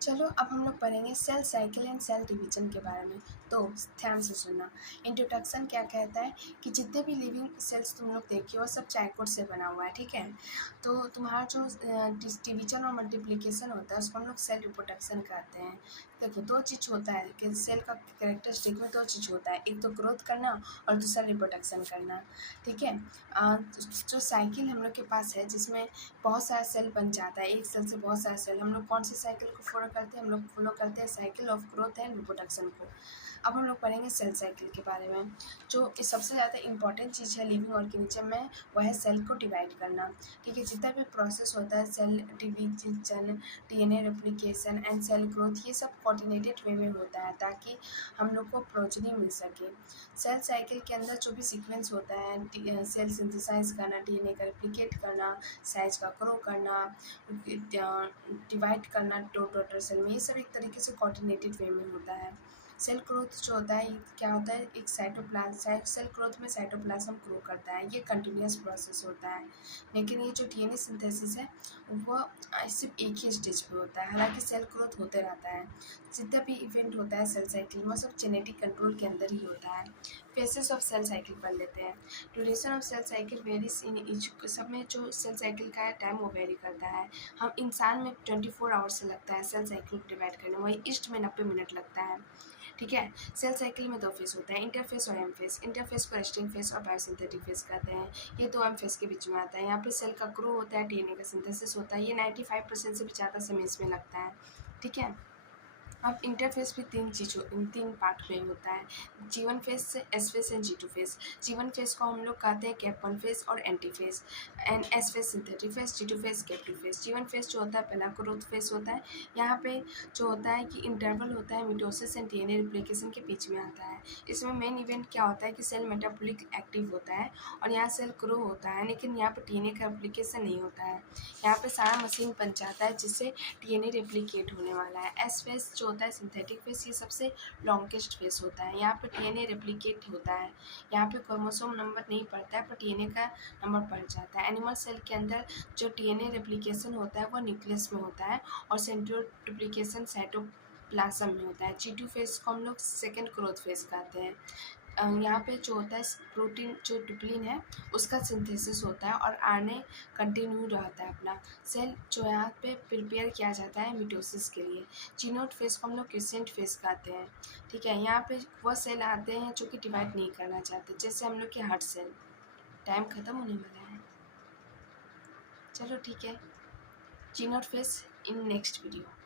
चलो अब हम लोग पढ़ेंगे cell cycle and cell division के बारे में। तो ध्यान से सुनना। इंट्रोडक्शन क्या कहता है कि जितने भी लिविंग सेल्स तुम लोग देखे हो सब चाइकोट से बना हुआ है, ठीक है। तो तुम्हारा जो डिवीजन और मल्टीप्लिकेशन होता है उसको हम लोग सेल रिप्रोडक्शन कहते हैं। देखो दो चीज़ होता है कि सेल का कैरेक्टरिस्टिक में दो चीज़ होता है, एक तो ग्रोथ करना और दूसरा रिप्रोडक्शन करना, ठीक है। जो साइकिल हम लोग के पास है जिसमें बहुत सारा सेल बन जाता है, एक सेल से बहुत सारा सेल, हम लोग कौन सी साइकिल को फॉलो करते हैं? हम लोग फॉलो करते हैं cycle of growth and reproduction को। अब हम लोग पढ़ेंगे सेल साइकिल के बारे में। जो सबसे ज़्यादा इंपॉर्टेंट चीज़ है लिविंग ऑर्गेनिज्म में वह है सेल को डिवाइड करना, ठीक है। जितना भी प्रोसेस होता है cell division, DNA replication and cell growth, ये सब कोऑर्डिनेटेड वे में होता है ताकि हम लोग को प्रोजनी मिल सके। सेल साइकिल के अंदर जो भी सीक्वेंस होता है, सेल सिंथेसाइज करना, डीएनए का रेप्लिकेट करना, साइज का ग्रो करना, डिवाइड करना डॉटर सेल में, ये सब एक तरीके से कोऑर्डिनेटेड वे में होता है। सेल ग्रोथ जो होता है क्या होता है, एक साइटोप्लाज्म, सेल ग्रोथ में साइटोप्लाज्म ग्रो करता है, ये कंटिन्यूस प्रोसेस होता है। लेकिन ये जो डीएनए सिंथेसिस है वो सिर्फ एक ही स्टेज पे होता है, हालांकि सेल ग्रोथ होते रहता है। जितना भी इवेंट होता है सेल साइकिल में सब जेनेटिक कंट्रोल के अंदर ही होता है। फेसेस ऑफ सेल साइकिल पढ़ लेते हैं। Duration of cell cycle varies in each, सब में जो सेल साइकिल का टाइम वो वेरी करता है। हम इंसान में 24 आवर्स से लगता है सेल साइकिल को डिवाइड करने में, वही ईस्ट में 90 मिनट लगता है, ठीक है। सेल साइकिल में दो फेस होता है, इंटरफेस और एम फेस। इंटरफेस को रेस्टिंग फेस और बायोसिंथेटिक फेस कहते हैं। ये दो एम फेस के बीच में आता है। यहाँ पे सेल का ग्रो होता है, डीएनए का सिंथेसिस होता है, ये 95% से भी ज़्यादा समय इसमें लगता है, ठीक है। अब इंटरफेस भी तीन पार्ट में होता है, G1 phase, S phase and G2 phase. G1 phase को हम लोग कहते हैं कैप1 फेस और anti phase, and S phase synthetic phase, G2 phase gap two phase. G1 phase जो होता है पहला ग्रोथ फेस होता है। यहाँ पे जो होता है कि इंटरवल होता है मिटोसिस एंड डीएनए रिप्लिकेशन के बीच में आता है। इसमें मेन इवेंट क्या होता है कि सेल मेटाबॉलिक एक्टिव होता है और यहाँ सेल ग्रो होता है, लेकिन यहाँ पर डीएनए का रेप्लिकेशन नहीं होता है। यहाँ पे सारा मशीन बन जाता है जिससे डीएनए रेप्लिकेट होने वाला है। एस फेस जो होता है सिंथेटिक फेस, ये सबसे लॉन्गेस्ट फेस होता है। यहाँ पे डीएनए रेप्लिकेट होता है, यहाँ पे क्रोमोसोम नंबर नहीं पड़ता है पर डीएनए का नंबर पड़ जाता है। एनिमल सेल के अंदर जो डीएनए रेप्लिकेशन होता है वो न्यूक्लियस में होता है और सेंट्रोल डुप्लीकेशन साइटोप्लाज्म में होता है। G2 फेस को हम लोग सेकेंड ग्रोथ फेस कहते हैं। यहाँ पे जो होता है प्रोटीन जो ट्रिप्लिन है उसका सिंथेसिस होता है और आरएनए कंटिन्यू रहता है अपना। सेल जो यहाँ पे प्रिपेयर किया जाता है मिटोसिस के लिए। जीनोट फेस को हम लोग क्रिसेंट फेस कहते हैं, ठीक है। यहाँ पे वह सेल आते हैं जो कि डिवाइड नहीं करना चाहते, जैसे हम लोग के हार्ट सेल। टाइम ख़त्म होने वाला है, चलो ठीक है। जीनोट फेस इन नेक्स्ट वीडियो।